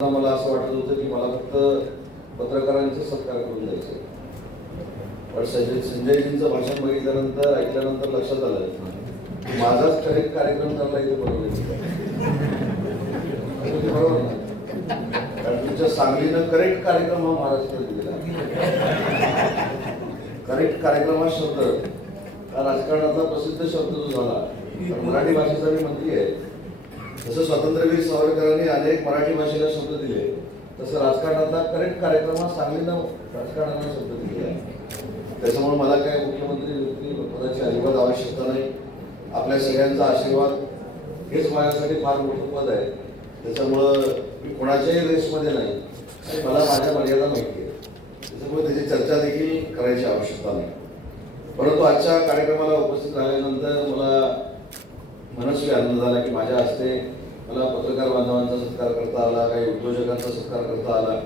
मला असं वाटत होतं की मला फक्त पत्रकारांचा सत्कार करून द्यायचं पण संजय संजयजींचं भाषण बघितल्यानंतर ऐकल्यानंतर लक्षात आलं माझाच करेक्ट कार्यक्रम त्यांना इथे बनवले बरोबर ना कारण तुमच्या सांगलीनं करेक्ट कार्यक्रम हा महाराष्ट्रात दिला करेक्ट कार्यक्रम हा शब्द. हा राजकारणातला प्रसिद्ध शब्द जो झाला मराठी भाषेचा मी मंत्री आहे. जसं स्वातंत्र्यवीर सावरकरांनी अनेक मराठी भाषेला शब्द दिले तसं राजकारणातला करेक्ट कार्यक्रमात सांगलीनं राजकारणाला शब्द दिले आहे. त्याच्यामुळे मला काय मुख्यमंत्री व्यक्ती पदाची अजिबात आवश्यकता नाही. आपल्या सगळ्यांचा आशीर्वाद हेच माझ्यासाठी फार मोठं पद आहे. त्याच्यामुळं मी कोणाच्याही रेसमध्ये नाही. आणि मला माझ्या मर्यादा माहिती आहे. त्याच्यामुळे त्याची चर्चा देखील करायची आवश्यकता नाही. परंतु आजच्या कार्यक्रमाला उपस्थित राहिल्यानंतर मला मनस्वी आनंद झाला की माझ्या हस्ते मला पत्रकार बांधवांचा सत्कार करता आला काही उद्योजकांचा सत्कार करता आला.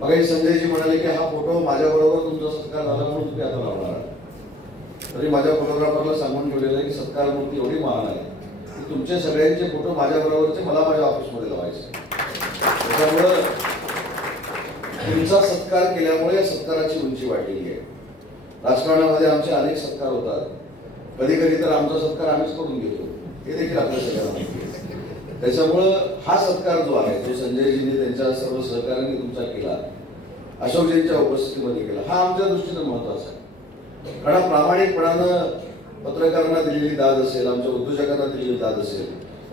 मग संजयजी म्हणाले की हा फोटो माझ्याबरोबर तुमचा सत्कार झाला म्हणून तुम्ही आता लावणार तरी माझ्या फोटोग्राफरला सांगून ठेवलेलं आहे की सत्कार मूर्ती एवढी महान आहे की तुमचे सगळ्यांचे फोटो माझ्याबरोबरचे मला माझ्या ऑफिसमध्ये लावायचे. त्याच्यामुळं तुमचा सत्कार केल्यामुळे या सत्काराची उंची वाढलेली आहे. राजकारणामध्ये आमचे अनेक सत्कार होतात. कधी कधी तर आमचा सत्कार आम्हीच करून घेतो. हे देखील आपल्या सगळ्यांना माहिती आहे. त्याच्यामुळं हा सत्कार जो आहे तो संजयजींनी त्यांच्या सर्व सहकार्यांनी तुमचा केला अशोकजींच्या उपस्थितीमध्ये केला हा आमच्या दृष्टीनं महत्त्वाचा आहे. कारण प्रामाणिकपणानं पत्रकारांना दिलेली दाद असेल आमच्या उद्योजकांना दिलेली दाद असेल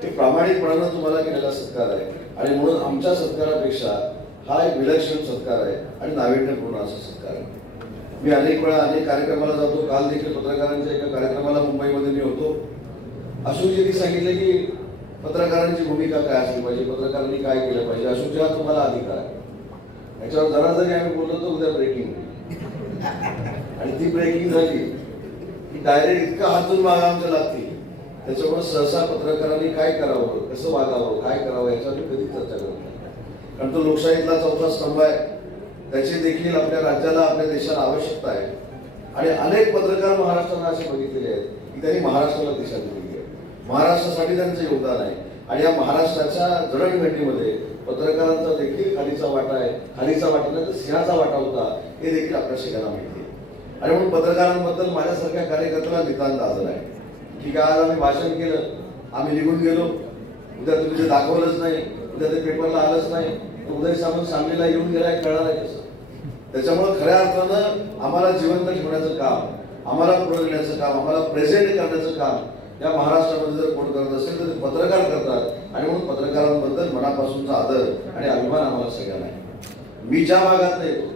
हे प्रामाणिकपणानं तुम्हाला केलेला सत्कार आहे. आणि म्हणून आमच्या सत्कारापेक्षा हा एक विलक्षण सत्कार आहे आणि नाविन्यपूर्ण असा सत्कार आहे. मी अनेक वेळा अनेक कार्यक्रमाला जातो. काल देखील पत्रकारांच्या एका कार्यक्रमाला मुंबईमध्ये मी होतो. अशोकजींनी सांगितले की पत्रकारांची भूमिका काय असली पाहिजे? पत्रकारांनी काय केलं पाहिजे? अशोकजी तुम्हाला अधिकार आहे. याच्यावर जरा जरी आम्ही बोललो तर उद्या ब्रेकिंग आणि ती ब्रेकिंग झाली की डायरेक्ट इतका हातून मागा आमच्या लागतील. त्याच्यामुळे सहसा पत्रकारांनी काय करावं? कसं वागावं? काय करावं? याच्यावर कधीच चर्चा करत नाही. कारण तो लोकशाहीतला चौथा स्तंभ आहे. त्याची देखील आपल्या राज्याला आपल्या देशाला आवश्यकता आहे. आणि अनेक पत्रकार महाराष्ट्राला असे बघितलेले आहेत की त्यांनी महाराष्ट्राला दिशा दिली. महाराष्ट्रासाठी त्यांचं योगदान आहे. आणि या महाराष्ट्राच्या जडणघडणीमध्ये पत्रकारांचा देखील खालीचा वाटा आहे. खालीचा वाटा नाही तर सिंहाचा वाटा होता. हे देखील आपल्याला शिकायला मिळते आणि म्हणून पत्रकारांबद्दल माझ्यासारख्या कार्यकर्त्याला नितांत आदर आहे. की काय आज आम्ही भाषण केलं. आम्ही निघून गेलो. उद्या तुम्ही ते दाखवलंच नाही. उद्या ते पेपरला आलंच नाही. उदय सामंत सांगलीला येऊन गेलाय कळणार आहे कसं त्याच्यामुळं खऱ्या अर्थानं आम्हाला जिवंत ठेवण्याचं काम आम्हाला पुढे नेण्याचं काम आम्हाला प्रेझेंट करण्याचं काम या महाराष्ट्रामध्ये जर कोण करत असेल तर ते पत्रकार करतात. आणि म्हणून पत्रकारांबद्दल मनापासूनचा आदर आणि अभिमान आम्हाला सगळ्यांना आहे. मी ज्या भागात येतो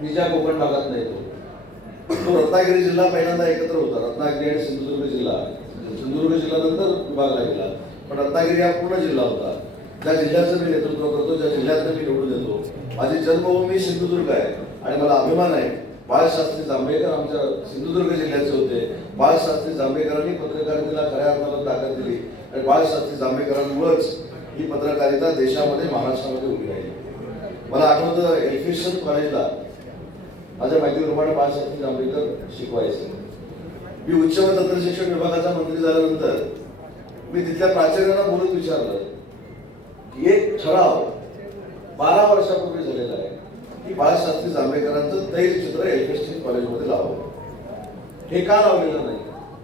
मी ज्या कोकण भागात येतो तो रत्नागिरी जिल्हा पहिल्यांदा एकत्र होता. रत्नागिरी आणि सिंधुदुर्ग जिल्हा. सिंधुदुर्ग जिल्हा नंतर विभागला गेला. पण रत्नागिरी हा पूर्ण जिल्हा होता. ज्या जिल्ह्याचं मी नेतृत्व करतो ज्या जिल्ह्यातनं मी निवडून येतो. माझी जन्मभूमी सिंधुदुर्ग आहे आणि मला अभिमान आहे. बाळशास्त्री जांभेकर आमच्या सिंधुदुर्ग जिल्ह्याचे होते. बाळशास्त्री जांभेकरांनी पत्रकारितेला खऱ्या अर्थानं ताकद दिली. आणि बाळशास्त्री जांभेकरांमुळेच ही पत्रकारिता देशामध्ये महाराष्ट्रामध्ये उभी राहिली. मला आठवतं एल्फिशन कॉलेजला माझ्या माहितीप्रमाणे बाळशास्त्री जांभेकर शिकवायचे. मी उच्च व तंत्र शिक्षण विभागाचा मंत्री झाल्यानंतर मी तिथल्या प्राचार्यांना बोलून विचारलं की एक ठराव बारा वर्षापूर्वी झालेला आहे. की बाळशास्त्री जांभेकरांचं तैलचित्र एल्फिस्टिन कॉलेजमध्ये लावावं हे का लावलेलं नाही?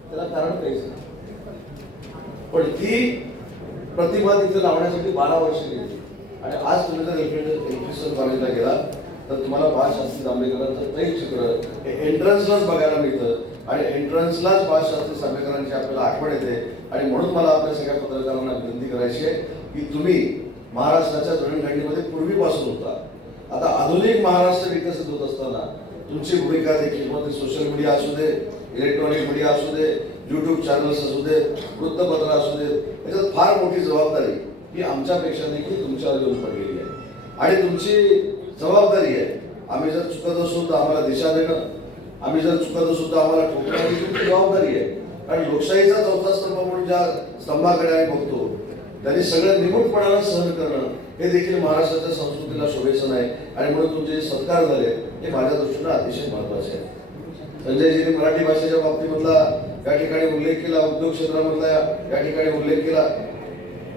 त्याला कारण काहीच नाही. पण ती प्रतिमा तिथे लावण्यासाठी बारा वर्ष गेली. आणि आज तुम्ही जर एल्फिस्टन कॉलेजला गेला तर तुम्हाला बाळशास्त्री जांभेकरांचं तैलचित्र हे एंट्रन्सलाच बघायला मिळतं. आणि एंट्रन्सलाच बाळशास्त्री जांभेकरांची आपल्याला आठवण येते. आणि म्हणून मला आपल्या सगळ्या पत्रकारांना विनंती करायची आहे की तुम्ही महाराष्ट्राच्या जडणघडणीमध्ये पूर्वीपासून होता. आता आधुनिक महाराष्ट्र विकसित होत असताना तुमची भूमिका देखील मग ते सोशल मीडिया असू दे इलेक्ट्रॉनिक मीडिया असू दे युट्यूब चॅनल्स असू दे वृत्तपत्र असू दे याच्यात फार मोठी जबाबदारी ही आमच्यापेक्षा देखील तुमच्यावर येऊन पडलेली आहे. आणि तुमची जबाबदारी आहे आम्ही जर चुकत असू तर आम्हाला दिशा देणं आम्ही जर चुकत असू तर आम्हाला ठोकणं ही तुमची जबाबदारी आहे. कारण लोकशाहीचा चौथा स्तंभ म्हणून ज्या स्तंभाकडे आम्ही बघतो त्यांनी सगळं निमूटपणाला सहन करणं हे देखील महाराष्ट्राच्या संस्कृतीला शोभेचं आहे आणि म्हणून तुमचे जे सत्कार झाले हे माझ्या दृष्टीनं अतिशय महत्त्वाचे आहे. संजयजीने मराठी भाषेच्या बाबतीमधला या ठिकाणी उल्लेख केला उद्योग क्षेत्रामधला या ठिकाणी उल्लेख केला.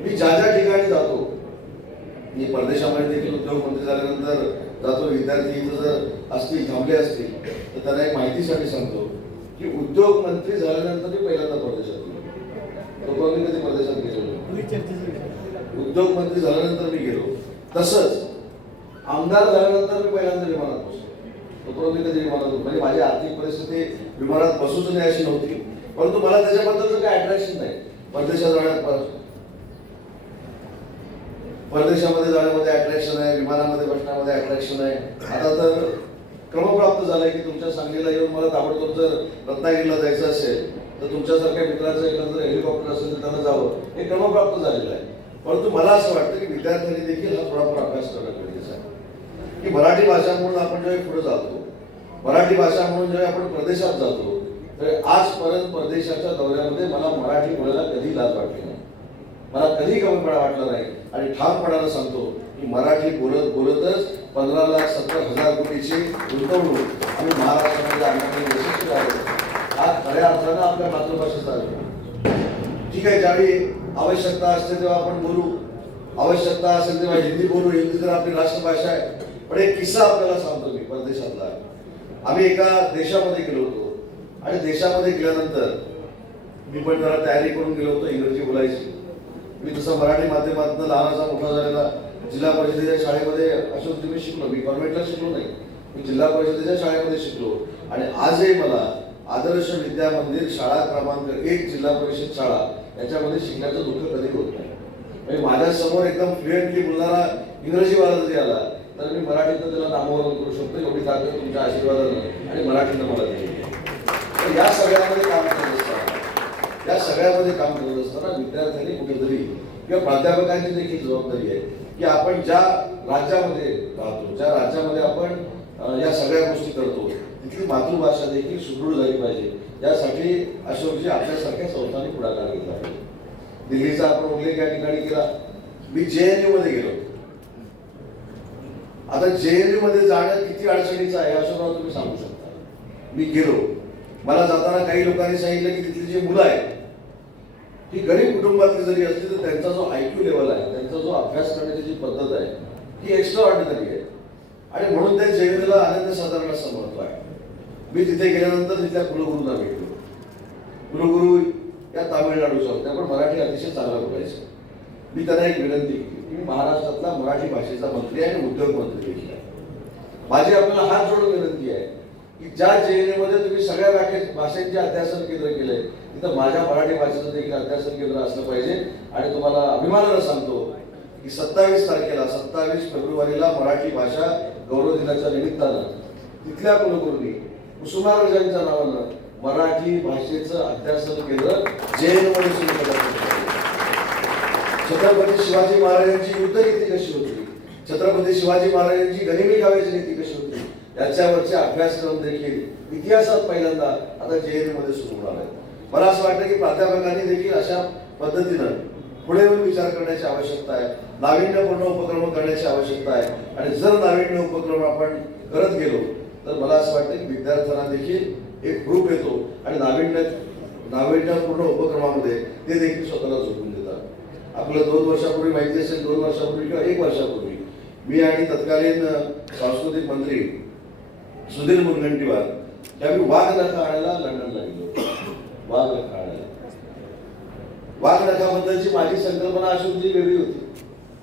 मी ज्या ज्या ठिकाणी जातो मी परदेशामध्ये देखील उद्योग मंत्री झाल्यानंतर जातो विद्यार्थी इथं जर असतील थांबले असतील तर त्यांना एक माहितीसाठी सांगतो की उद्योग मंत्री झाल्यानंतर मी पहिल्यांदा परदेशात गेलो. तो कधी परदेशात गेलो उद्योग मंत्री झाल्यानंतर मी गेलो. तसंच आमदार झाल्यानंतर मी पहिल्यांदा विमानात बसलो. तो मी कधी विमानात बसलो. म्हणजे माझी आर्थिक परिस्थिती विमानात बसूच नाही अशी नव्हती. परंतु मला त्याच्याबद्दलचं काही अट्रॅक्शन नाही. परदेशात जाण्यात परदेशामध्ये जाण्यामध्ये अट्रॅक्शन आहे विमानामध्ये बसण्यामध्ये अट्रॅक्शन आहे. आता तर क्रमप्राप्त झालंय की तुमच्या सांगलीला येऊन मला ताबडतोब जर रत्नागिरीला जायचं असेल तर तुमच्यासारख्या मित्राचं एखादं जर हेलिकॉप्टर असेल तर त्यांना जावं. हे क्रमप्राप्त झालेलं आहे. परंतु मला असं वाटतं की विद्यार्थ्यांनी देखील हा थोडाफार अभ्यास करणं गरजेचं आहे. की मराठी भाषा म्हणून आपण जेव्हा पुढे जातो मराठी भाषा म्हणून जेव्हा आपण प्रदेशात जातो तर आजपर्यंत परदेशाच्या दौऱ्यामध्ये मला मराठी बोलायला कधी लाज वाटली नाही. मला कधी कमीपणा वाटला नाही. आणि ठामपणाला सांगतो की मराठी बोलत बोलतच पंधरा लाख सत्तर हजार कोटीची गुंतवणूक आम्ही महाराष्ट्रामध्ये आणण्यामध्ये यशस्वी आहोत. हा खऱ्या अर्थानं आपल्या मातृभाषेचा आहे. ठीक आहे ज्यावेळी आवश्यकता असते तेव्हा आपण बोलू. आवश्यकता असेल तेव्हा हिंदी बोलू. हिंदी तर आपली राष्ट्रभाषा आहे. पण एक किस्सा आपल्याला सांगतो मी परदेशातला. आम्ही एका देशामध्ये गेलो होतो. आणि देशामध्ये गेल्यानंतर मी पण जरा तयारी करून गेलो होतो इंग्रजी बोलायची. मी तसं मराठी माध्यमातून लहानाचा मोठा झालेला जिल्हा परिषदेच्या शाळेमध्ये अशोक मी शिकलो. मी कॉन्व्हेंटला शिकलो नाही. मी जिल्हा परिषदेच्या शाळेमध्ये शिकलो. आणि आजही मला आदर्श विद्या मंदिर शाळा क्रमांक एक जिल्हा परिषद शाळा याच्यामध्ये शिकण्याचं दुःख कधी होत नाही. म्हणजे माझ्यासमोर एकदम फ्लुएंटली बोलणारा इंग्रजीवाला जरी आला तर मी मराठीतनं त्याला नामवरण करू शकतो एवढी ताकद तुमच्या आशीर्वादानं आणि मराठीनं मला दिली. तर या सगळ्यामध्ये काम करत असताना या सगळ्यामध्ये काम करत असताना विद्यार्थ्यांनी कुठेतरी किंवा प्राध्यापकांची देखील जबाबदारी आहे की आपण ज्या राज्यामध्ये राहतो ज्या राज्यामध्ये आपण या सगळ्या गोष्टी करतो तिथली मातृभाषा देखील सुदृढ झाली पाहिजे. यासाठी अशोकजी आपल्यासारख्या संस्थांनी पुढाकार घेतला पाहिजे. दिल्लीचा आपण उल्लेख या ठिकाणी केला. मी जे एन यू मध्ये गेलो. आता जे एनमध्ये जाणं किती अडचणीचं आहे अशोकराव तुम्ही सांगू शकता. मी गेलो. मला जाताना काही लोकांनी सांगितलं की तिथली जी मुलं आहेत ही गरीब कुटुंबातली जरी असली तर त्यांचा जो आयक्यू लेवल आहे त्यांचा जो अभ्यास करण्याची जी पद्धत आहे ती एक्स्ट्रा ऑर्डिनरी आहे. आणि म्हणून त्या जैनला आनंद साधारण समजतो आहे. मी तिथे गेल्यानंतर तिथल्या कुलगुरूंना भेटलो. कुलगुरू या तामिळनाडूचा होत्या पण मराठी अतिशय चांगला बोलायचं. मी त्यांना एक विनंती केली की मी महाराष्ट्रातला मराठी भाषेचा मंत्री आहे आणि उद्योग मंत्री देखील आहे माझी आपल्याला हात जोडून विनंती आहे की ज्या JNU तुम्ही सगळ्या भाषे- भाषांचे अध्यासन केंद्र केलंय तिथं माझ्या मराठी भाषेचं देखील अध्यासन केंद्र असलं पाहिजे. आणि तुम्हाला अभिमानानं सांगतो की सत्तावीस तारखेला सत्तावीस फेब्रुवारीला मराठी भाषा गौरव दिनाच्या निमित्तानं तिथल्या कुलगुरूंनी कुसुमाग्रजांच्या नावानं मराठी भाषेचं अध्यासन केंद्र JNU मध्ये सुरू करण्यात छत्रपती शिवाजी महाराजांची युद्ध नीती कशी होती? छत्रपती शिवाजी महाराजांची गरिबी गावाची नीती कशी होती? याच्यावरचे अभ्यासक्रम देखील इतिहासात पहिल्यांदा आता जेएनयू मध्ये सुरू होणार आहे मला असं वाटतं की प्राध्यापकांनी देखील अशा पद्धतीनं पुढे येऊन विचार करण्याची आवश्यकता आहे. नाविन्यपूर्ण उपक्रम करण्याची आवश्यकता आहे. आणि जर नाविन्य उपक्रम आपण करत गेलो तर मला असं वाटतं की विद्यार्थ्यांना देखील एक ग्रुप येतो. आणि नाविन्य नाविन्यपूर्ण उपक्रमामध्ये ते देखील स्वतःला झोपून देतात. आपलं दोन वर्षापूर्वी माहिती असेल दोन वर्षापूर्वी किंवा एक वर्षापूर्वी मी आणि तत्कालीन सांस्कृतिक मंत्री सुधीर मुनगंटीवार त्यावेळी वाघ नखा आणायला लंडनला गेलो. वाघ नखा आणायला. वाघ नखाबद्दलची माझी संकल्पना अशी वेगळी होती.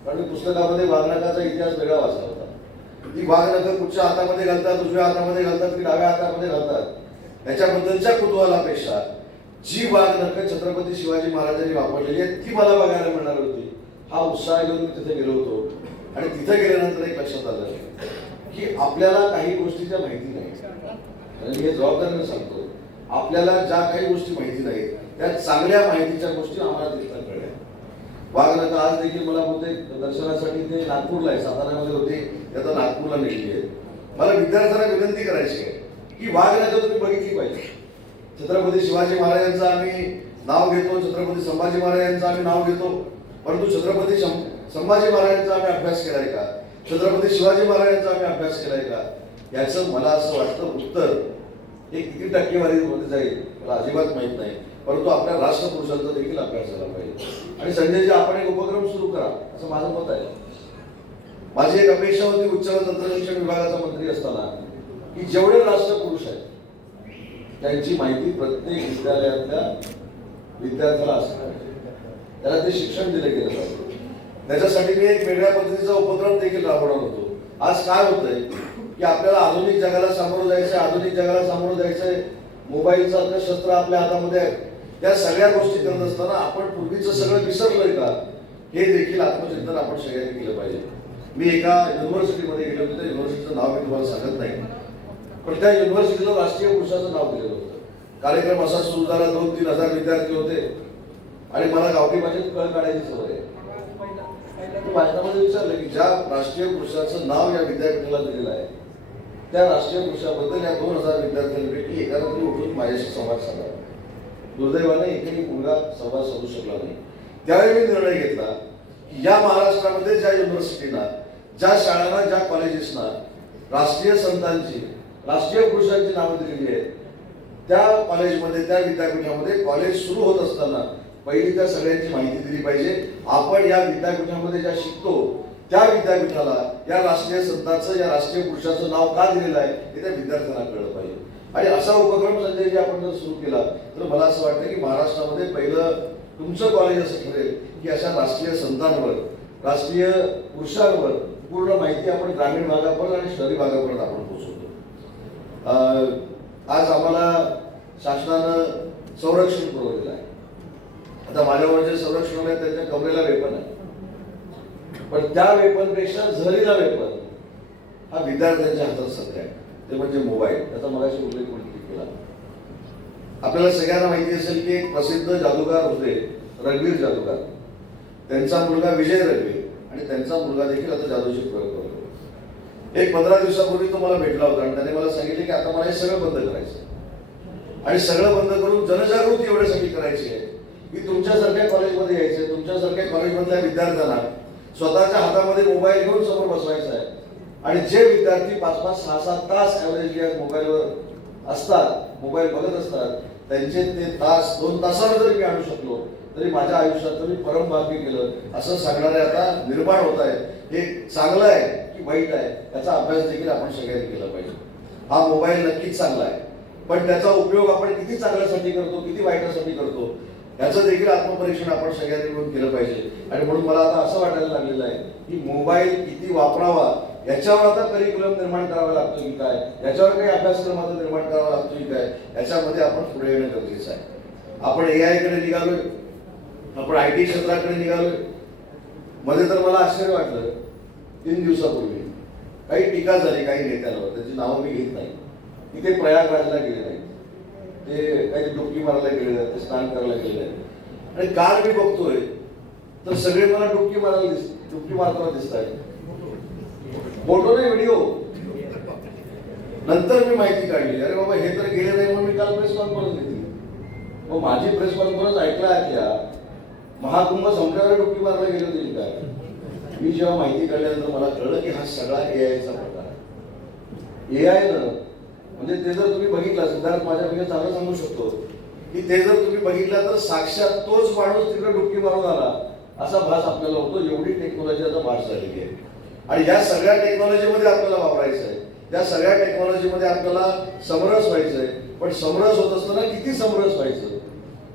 कारण पुस्तकामध्ये पुस्तकामध्ये वाघनखाचा इतिहास वेगळा वाचला ती वाघनख कुठच्या हातामध्ये घालतात उजव्या हातामध्ये घालतात की डाव्या हातामध्ये घालतात. त्याच्याबद्दलच्या कुतूहलापेक्षा जी वाघनखं छत्रपती शिवाजी महाराजांनी वापरलेली आहे ती मला बघायला मिळणार होती. हा उत्साह घेऊन मी तिथे गेलो होतो. आणि तिथे गेल्यानंतर एक लक्षात आलं की आपल्याला काही गोष्टीच्या माहिती नाही. आणि मी हे जबाबदारीने सांगतो. आपल्याला ज्या काही गोष्टी माहिती नाहीत त्या चांगल्या माहितीच्या गोष्टी आम्हाला तिथं कळल्या वाघनका आज देखील मला होते दर्शनासाठी ते नागपूरला आहे साताऱ्यामध्ये होते ते आता नागपूरला नेली आहे मला विद्यार्थ्यांना विनंती करायची आहे की वाघनका तुम्ही बघितली पाहिजे. छत्रपती शिवाजी महाराजांचं आम्ही नाव घेतो छत्रपती संभाजी महाराजांचं आम्ही नाव घेतो परंतु छत्रपती संभाजी महाराजांचा आम्ही अभ्यास केलाय का? छत्रपती शिवाजी महाराजांचा आम्ही अभ्यास केलाय का? याचं मला असं वाटतं उत्तर हे किती टक्केवारीमध्ये जाईल मला अजिबात माहीत नाही. परंतु आपल्या राष्ट्रपुरुषांचा देखील अभ्यास झाला पाहिजे. आणि संजयजी आपण एक उपक्रम सुरू करा असं माझं मत आहे. माझी एक अपेक्षा होती उच्च व तंत्रशिक्षण विभागाचा मंत्री असताना की जेवढे राष्ट्रपुरुष आहेत त्यांची माहिती प्रत्येक विद्यालयातल्या विद्यार्थ्याला असणार त्याला ते शिक्षण दिले गेलं पाहिजे. त्याच्यासाठी मी एक वेगळ्या पद्धतीचा उपक्रम देखील राबवणार होतो. आज काय होतंय की आपल्याला आधुनिक जगाला सामोरं जायचंय आधुनिक जगाला सामोरं जायचंय. मोबाईलचं आपलं शस्त्र आपल्या हातामध्ये आहे. त्या सगळ्या गोष्टी करत असताना आपण पूर्वीचं सगळं विसरलोय का? हे देखील आत्मचिंतन आपण सगळ्यांनी केलं पाहिजे. मी एका युनिव्हर्सिटीमध्ये गेलो होतो त्या युनिव्हर्सिटीचं नाव मी तुम्हाला सांगत नाही. पण त्या युनिव्हर्सिटीला राष्ट्रीय पुरुषाचं नाव दिलेलं होतं. कार्यक्रम असा सुरू झाला दोन तीन हजार विद्यार्थी होते. आणि मला गावठी भाषेत कळ काढायची सवय आहे. भाषणामध्ये विचारलं की ज्या राष्ट्रीय पुरुषाचं नाव या विद्यापीठाला दिलेलं आहे त्या राष्ट्रीय पुरुषाबद्दल या दोन हजार विद्यार्थ्यांपैकी एखादा तरी उठून माझ्याशी संवाद साधावा दुर्दैवाने एकही मुलगा संवाद साधू शकला नाही. त्यावेळी मी निर्णय घेतला की या महाराष्ट्रामध्ये ज्या युनिव्हर्सिटीना ज्या शाळांना ज्या कॉलेजेसना राष्ट्रीय संतांची राष्ट्रीय पुरुषांची नावं दिलेली आहेत त्या कॉलेजमध्ये त्या विद्यापीठामध्ये कॉलेज सुरू होत असताना पहिली त्या सगळ्यांची माहिती दिली पाहिजे. आपण या विद्यापीठामध्ये ज्या शिकतो त्या विद्यापीठाला या राष्ट्रीय संतांचं या राष्ट्रीय पुरुषाचं नाव का दिलेलं आहे हे त्या विद्यार्थ्यांना कळलं पाहिजे. आणि असा उपक्रम संजयजी आपण जर सुरू केला तर मला असं वाटतं की महाराष्ट्रामध्ये पहिलं तुमचं कॉलेज असं ठरेल की अशा राष्ट्रीय संतांवर राष्ट्रीय पुरुषांवर पूर्ण माहिती आपण ग्रामीण भागापर्यंत आणि शहरी भागापर्यंत आपण पोहोचवतो. आज आम्हाला शासनानं संरक्षण पुरवलेलं आहे. आता माझ्यावर जे संरक्षण आहे त्यांच्या कमरेला वेपन आहे. पण त्या वेपनपेक्षा झरीला वेपन हा विद्यार्थ्यांच्या हातात सध्या आहे. ते म्हणजे मोबाईल. त्याचा मगाशी उल्लेख कोणी केला? आपल्याला सगळ्यांना माहिती असेल की एक प्रसिद्ध जादूगार होते रणवीर जादूगार. त्यांचा मुलगा विजय रणवीर आणि त्यांचा मुलगा देखील आता जादूशी प्रयोग करतो एक पंधरा दिवसापूर्वी तो मला भेटला होता आणि त्याने मला सांगितले की आता मला हे सगळं बंद करायचं आणि सगळं बंद करून जनजागृती एवढ्यासाठी करायची आहे. की तुमच्यासारख्या कॉलेजमध्ये यायचं तुमच्यासारख्या कॉलेजमधल्या विद्यार्थ्यांना स्वतःच्या हातामध्ये मोबाईल घेऊन समोर बसवायचा आहे आणि जे विद्यार्थी पाच पाच सहा सात तास ॲव्हरेज या मोबाईलवर असतात मोबाईल बघत असतात त्यांचे ते तास दोन तासावर जरी मी आणू शकलो तरी माझ्या आयुष्यात मी परम केलं असं सांगणारे आता निर्माण होत आहे हे चांगलं आहे की वाईट आहे त्याचा अभ्यास देखील आपण सगळ्यांनी केला पाहिजे. हा मोबाईल नक्कीच चांगला आहे. पण त्याचा उपयोग आपण किती चांगल्यासाठी करतो किती वाईटासाठी करतो याचं देखील आत्मपरीक्षण आपण सगळ्यांनी मिळून केलं पाहिजे. आणि म्हणून मला आता असं वाटायला लागलेलं आहे की मोबाईल किती वापरावा याच्यावर आता करिक्युलम निर्माण करावा लागतो की काय? याच्यावर काही अभ्यासक्रमाचा निर्माण करावा लागतो की काय? याच्यामध्ये आपण पुढे येणं गरजेचं आहे. आपण ए आयकडे निघालोय. आपण आय टी क्षेत्राकडे निघालोय. मध्ये तर मला आश्चर्य वाटलं. तीन दिवसापूर्वी. काही टीका झाली काही नेत्यांवर. त्याची नावं मी घेत नाही. की ते प्रयागराजला गेले नाही ते काही डुबकी मारायला गेलेले आहेत ते स्नान करायला गेले आहेत. आणि काल मी बघतोय तर सगळे मला डुबकी मारायला दिस डुबकी मारताना दिसत आहेत फोटो नाही व्हिडिओ नंतर मी माहिती काढली. अरे बाबा हे तर गेले नाही म्हणून मी काल प्रेस कॉन्फरन्स घेतली. मग माझी प्रेस कॉन्फरन्स ऐकला ऐकल्या महाकुंभ संपल्यावर डुबकी मारला गेलो तरी काय मी जेव्हा माहिती काढल्यानंतर मला कळलं की हा सगळा ए आयचा प्रकार आहे. ए आय म्हणजे ते जर तुम्ही बघितला सिद्धार्थ माझ्यापेक्षा चांगलं सांगू शकतो की ते जर तुम्ही बघितला तर साक्षात तोच माणूस तिकडे डुबकी मारून आला. असा भास आपल्याला होतो. एवढी टेक्नॉलॉजी आता भास झालेली आहे. आणि या सगळ्या टेक्नॉलॉजीमध्ये आपल्याला वापरायचं आहे त्या सगळ्या टेक्नॉलॉजीमध्ये आपल्याला समरस व्हायचं आहे पण समरस होत असताना किती समरस व्हायचं?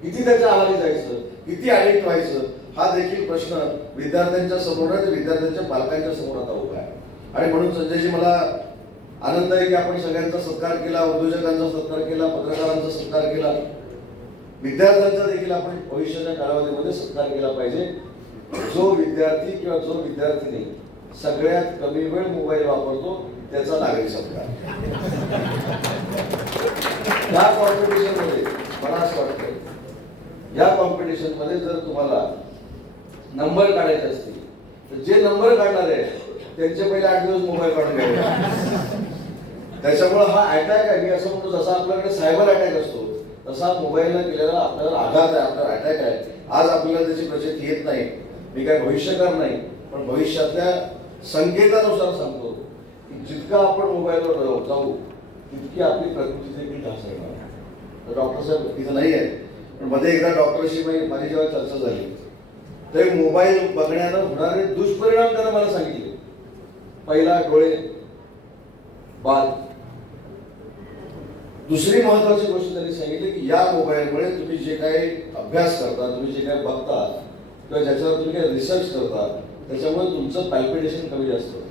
किती त्याच्या आहारी जायचं? किती ऍडिक्ट व्हायचं? हा देखील प्रश्न विद्यार्थ्यांच्या समोर आणि विद्यार्थ्यांच्या पालकांच्या समोर आता उभा आहे. आणि म्हणून संजयजी मला आनंद आहे की आपण सगळ्यांचा सत्कार केला उद्योजकांचा सत्कार केला पत्रकारांचा सत्कार केला. विद्यार्थ्यांचा देखील आपण भविष्याच्या कालावधीमध्ये सत्कार केला पाहिजे. जो विद्यार्थी किंवा जो विद्यार्थी नाही सगळ्यात कमी वेळ मोबाईल वापरतो त्याचा नागरिक सत्कार. या कॉम्पिटिशनमध्ये मला असं वाटतं या कॉम्पिटिशनमध्ये जर तुम्हाला नंबर काढायचे असतील तर जे नंबर काढणार आहे त्यांचे पहिले आठ दिवस मोबाईल काढून घ्यावे. त्याच्यामुळे हा अटॅक आहे. मी असं म्हणतो जसा आपल्याकडे सायबर अटॅक असतो तसा मोबाईलला केलेला आपल्याला आघात आहे आपल्याला अटॅक आहे. आज आपल्याला त्याची प्रचिती येत नाही. मी काय भविष्यकार नाही पण भविष्यातल्या संकेतानुसार सांगतो की जितका आपण मोबाईलवर जाऊ- जाऊ तितकी आपली प्रकृती देखील ढासळणार तर डॉक्टर साहेब तिथं नाही आहे पण मध्ये एकदा डॉक्टरशी माझी माझी जेव्हा चर्चा झाली तर मोबाईल बघण्यानं होणारे दुष्परिणाम त्यानं मला सांगितले. पहिला डोळे बाद दुसरी महत्वाची गोष्ट त्यांनी सांगितली की या मोबाईलमुळे तुम्ही जे काही अभ्यास करता तुम्ही जे काही बघता किंवा ज्याच्यावर तुम्ही काही रिसर्च करता त्याच्यामुळे तुमचं पॅल्पिटेशन कमी जास्त होतं.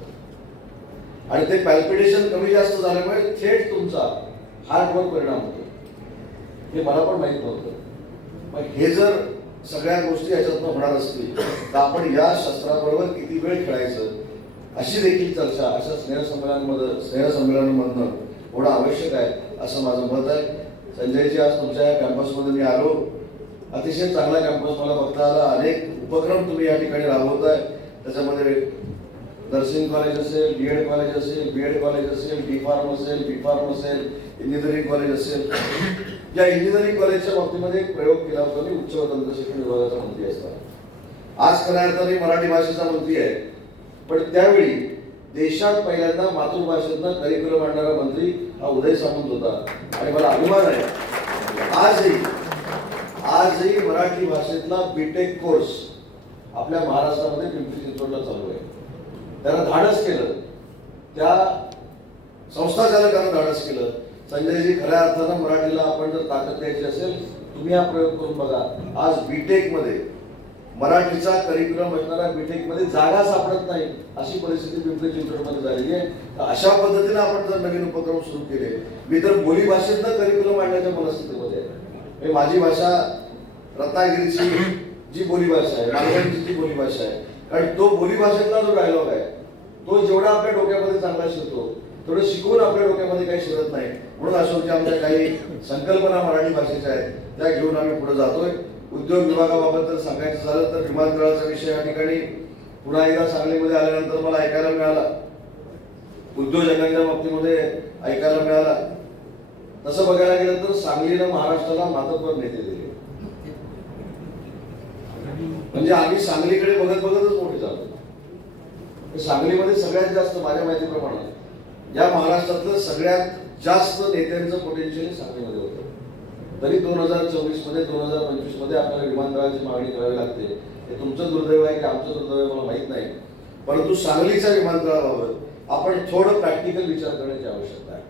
आणि ते पॅल्पिटेशन कमी जास्त झाल्यामुळे थेट तुमचा हार्टवर परिणाम होतो. हे मला पण माहीत नव्हतं. मग हे जर सगळ्या गोष्टी याच्यातनं होणार असतील तर आपण या शस्त्राबरोबर किती वेळ खेळायचं अशी देखील चर्चा अशा स्नेहसंमेलनामध्ये स्नेहसंमेलनामधनं होणं आवश्यक आहे असं माझं मत आहे. संजयजी आज तुमच्या या कॅम्पसमध्ये मी आलो. अतिशय चांगला कॅम्पस मला बघता आला. अनेक उपक्रम तुम्ही या ठिकाणी राबवताय. त्याच्यामध्ये नर्सिंग कॉलेज असेल बी एड कॉलेज असेल बी एड कॉलेज असेल बी फार्म असेल बी फार्म असेल इंजिनिअरिंग कॉलेज असेल. या इंजिनिअरिंग कॉलेजच्या बाबतीमध्ये एक प्रयोग केला होता. मी उच्च व तंत्रशिक्षण विभागाचा मंत्री असताना. आज खऱ्या अर्थाने मराठी भाषेचा मंत्री आहे. पण त्यावेळी देशात पहिल्यांदा मातृभाषेतनं करिक्युलम आणणारा मंत्री हा उदय सामंत होता. आणि मला अभिमान आहे. आजही आजही मराठी भाषेतला बीटेक कोर्स आपल्या महाराष्ट्रामध्ये पिंपरी चिंचवडला चालू आहे. त्यानं धाडस केलं. त्या संस्थाचालकानं धाडस केलं. संजयजी खऱ्या अर्थानं मराठीला आपण जर ताकद द्यायची असेल तुम्ही हा प्रयोग करून बघा. आज बीटेकमध्ये मराठीचा करिक्युलम असणाऱ्या बीटेकमध्ये जागा सापडत नाही अशी परिस्थिती पिंपरी चिंचवडमध्ये झालेली आहे. तर अशा पद्धतीने आपण जर नवीन उपक्रम सुरू केले मी तर बोली भाषेतनं करिक्युलम आणण्याच्या मनस्थितीमध्ये आहे. माझी भाषा रत्नागिरीची जी बोलीभाषा आहे मालवणची जी बोलीभाषा आहे. कारण तो बोलीभाषेतला जो डायलॉग आहे तो जेवढा आपल्या डोक्यामध्ये चांगला शिरतो तेवढं शिकवून आपल्या डोक्यामध्ये काही शिरत नाही. म्हणून अशोकच्या आमच्या काही संकल्पना मराठी भाषेच्या आहेत त्या घेऊन आम्ही पुढे जातोय. उद्योग विभागाबाबत जर सांगायचं झालं तर विमानतळाचा विषय या ठिकाणी पुन्हा एकदा सांगलीमध्ये आल्यानंतर मला ऐकायला मिळाला. उद्योजकांच्या बाबतीमध्ये ऐकायला मिळाला. तसं बघायला गेलं तर सांगलीनं महाराष्ट्राला मातब्बर नेते दिले. म्हणजे आम्ही सांगलीकडे बघत बघतच मोठे झालो. सांगलीमध्ये सगळ्यात जास्त माझ्या माहितीप्रमाणे या महाराष्ट्रातलं सगळ्यात जास्त नेत्यांचं पोटेन्शियल सांगलीमध्ये होतं. तरी दोन हजार चोवीसमध्ये दोन हजार पंचवीसमध्ये आपल्याला विमानतळाची मागणी करावी लागते. हे तुमचं दुर्दैव आहे की आमचं दुर्दैव मला माहीत नाही. परंतु सांगलीच्या विमानतळाबाबत आपण थोडं प्रॅक्टिकल विचार करण्याची आवश्यकता आहे.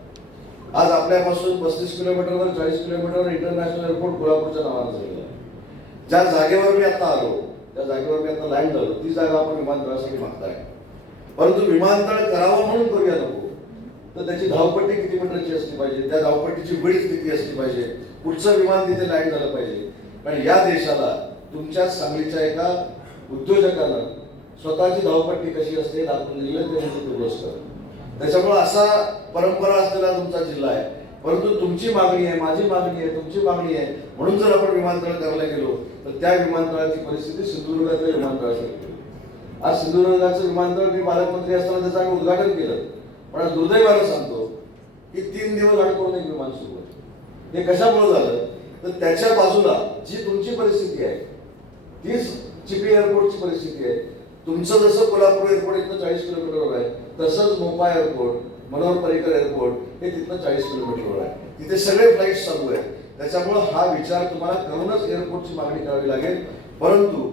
आज आपल्यापासून पस्तीस किलोमीटरवर चाळीस किलोमीटरवर इंटरनॅशनल एअरपोर्ट कोल्हापूरच्या नावानं झालेलं आहे. ज्या जागेवर मी आता आलो त्या जागेवर मी आता लँड झालो ती जागा आपण विमानतळासाठी मागताय. परंतु विमानतळ करावं म्हणून करूया नको. तर त्याची धावपट्टी किती मीटरची असली पाहिजे? त्या धावपट्टीची विड्थ किती असली पाहिजे? पुढचं विमान तिथे लँड झालं पाहिजे. कारण या देशाला तुमच्या सांगलीच्या एका उद्योजकानं स्वतःची धावपट्टी कशी असते दाखवून दिलं ते म्हणजे दुरुस्त. तुळसकर त्याच्यामुळे असा परंपरा असलेला तुमचा जिल्हा आहे. परंतु तुमची मागणी आहे माझी मागणी आहे तुमची मागणी आहे. म्हणून जर आपण विमानतळ करायला गेलो तर त्या विमानतळाची परिस्थिती सिंधुदुर्गातल्या विमानतळासारखी होईल. आज सिंधुदुर्गाचं विमानतळ मी पालकमंत्री असताना त्याचं आम्ही उद्घाटन केलं. पण आज दुर्दैवानं सांगतो की तीन दिवस अडकून एक विमान सुरू आहे हे कशामुळे झालं? तर त्याच्या बाजूला जी तुमची परिस्थिती आहे तीच चिपी एअरपोर्टची परिस्थिती आहे. तुमचं जसं कोल्हापूर एअरपोर्ट इथं चाळीस किलोमीटरवर आहे तसंच मोपा एअरपोर्ट मनोहर पर्रिकर एअरपोर्ट हे तिथनं चाळीस किलोमीटरवर आहे. तिथे सगळे फ्लाईट चालू आहेत. त्याच्यामुळं हा विचार तुम्हाला करूनच एअरपोर्टची मागणी करावी लागेल. परंतु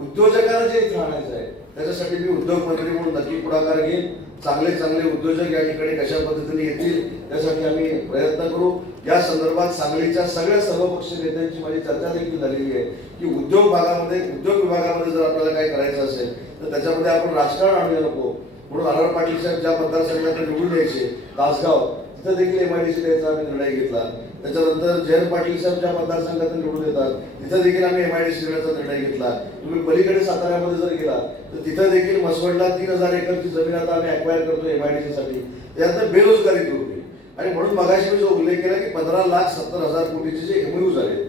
उद्योजकांना जे इथे आणायचं आहे त्याच्यासाठी मी उद्योगमंत्री म्हणून नक्की पुढाकार घेईन. चांगले चांगले उद्योजक या ठिकाणी कशा पद्धतीने येतील त्यासाठी आम्ही प्रयत्न करू. या संदर्भात सांगलीच्या सगळ्या सर्वपक्षीय नेत्यांची माझी चर्चा देखील झालेली आहे की उद्योग भागामध्ये उद्योग विभागामध्ये जर आपल्याला काय करायचं असेल तर त्याच्यामध्ये आपण राजकारण आणूया नको. म्हणून आर पाटील साहेब ज्या मतदारसंघात निवडून यायचे तासगाव तिथं देखील एम आय डी सी द्यायचा आम्ही निर्णय घेतला. त्याच्यानंतर जयंत पाटील साहेब ज्या मतदारसंघातून निवडून येतात तिथं देखील आम्ही एम आय डी सी देण्याचा निर्णय घेतला. तुम्ही पलीकडे साताऱ्यामध्ये जर गेला तर तिथं देखील मसवडला तीन हजार एकरची जमीन आता आम्ही अक्वायर करतो एम आय डी साठी. त्यानंतर बेरोजगारी दूर होईल. आणि म्हणून मगाशी मी जो उल्लेख केला की पंधरा लाख सत्तर हजार कोटीचे जे एमयू झाले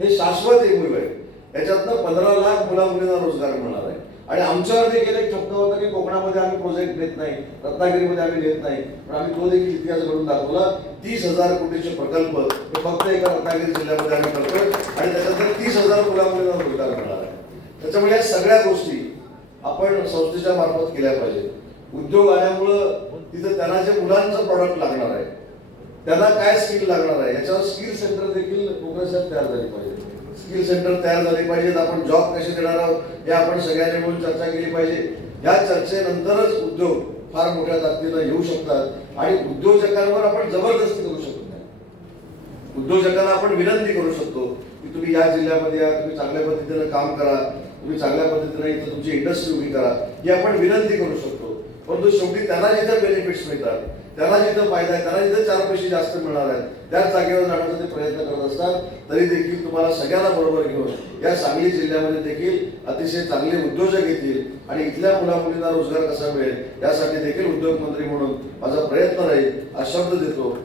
हे शाश्वत एमयू आहे याच्यातनं पंधरा लाख मुला मुलींना रोजगार मिळणार आहे. आणि आमच्यावर देखील एक ठपका होता की कोकणामध्ये आम्ही प्रोजेक्ट देत नाही रत्नागिरीमध्ये आम्ही देत नाही पण आम्ही तो देखील इतिहास घडून दाखवला. तीस हजार कोटीचे प्रकल्प हे फक्त एका रत्नागिरी जिल्ह्यामध्ये आम्ही करतोय आणि त्याच्यानंतर तीस हजार मुला रोजगार मिळणार आहे. त्याच्यामुळे या सगळ्या गोष्टी आपण संस्थेच्या मार्फत केल्या पाहिजेत. उद्योग आल्यामुळं तिथं त्यांना जे मुलांचं प्रॉडक्ट लागणार आहे त्यांना काय स्किल लागणार आहे याच्यावर स्किल सेंटर देखील प्रोग्रेसिव्ह तयार झाली पाहिजे स्किल सेंटर तयार झाले पाहिजेत. आपण जॉब कसे देणार आहोत हे आपण सगळ्यांनी मिळून चर्चा केली पाहिजे. या चर्चेनंतरच उद्योग फार मोठ्या ताकदीनं येऊ शकतात आणि उद्योजकांवर आपण जबरदस्ती करू शकत नाही. उद्योजकांना आपण विनंती करू शकतो की तुम्ही या जिल्ह्यामध्ये या तुम्ही चांगल्या पद्धतीनं काम करा तुम्ही चांगल्या पद्धतीने इथं तुमची इंडस्ट्री उभी करा ही आपण विनंती करू शकतो. परंतु शेवटी त्यांना जिथं बेनिफिट्स मिळतात त्यांना जिथं फायदा आहे त्यांना जिथं चार पैसे जास्त मिळणार आहेत त्याच जागेवर जाण्याचा ते प्रयत्न करत असतात तरी देखील तुम्हाला सगळ्यांना बरोबर घेऊन या सांगली जिल्ह्यामध्ये देखील अतिशय चांगले उद्योजक येतील आणि इथल्या मुलामुलींना रोजगार कसा मिळेल यासाठी देखील उद्योगमंत्री म्हणून माझा प्रयत्न राहील हा शब्द देतो.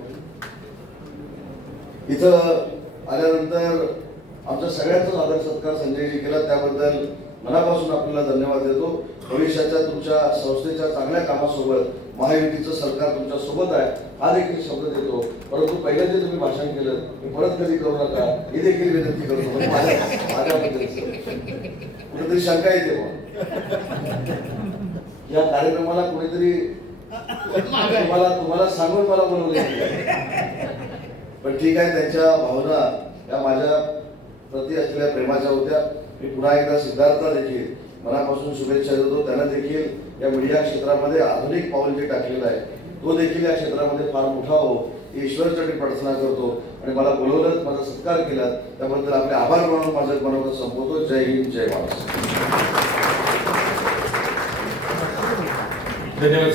इथं आल्यानंतर आमच्या सगळ्यांचाच आदर सत्कार संजयजी केला त्याबद्दल मनापासून आपल्याला धन्यवाद देतो. भविष्याच्या तुमच्या संस्थेच्या चांगल्या कामासोबत महायुतीचं सरकार तुमच्यासोबत आहे हा देखील शब्द देतो. परंतु पहिल्या जे तुम्ही भाषण केलं ते परत कधी करू नका. हे देखील विनंती करतो. म्हणजे माझ्याबद्दल कुठेतरी शंका येते मग या कार्यक्रमाला कुणीतरी तुम्हाला तुम्हाला सांगून मला बोलवले पण ठीक आहे त्यांच्या भावना या माझ्या प्रति असलेल्या प्रेमाच्या होत्या. मी पुन्हा एकदा सिद्धार्थ देखील मनापासून शुभेच्छा देतो. त्यांना देखील या मीडिया क्षेत्रामध्ये आधुनिक पाऊल जे टाकलेलं आहे तो देखील या क्षेत्रामध्ये फार मोठा हो. ईश्वरसाठी प्रार्थना करतो. आणि मला बोलवलं माझा सत्कार केला त्याबद्दल आपले आभार मानून माझं मनोगत संपवतो. जय हिंद जय महाराष्ट्र. धन्यवाद.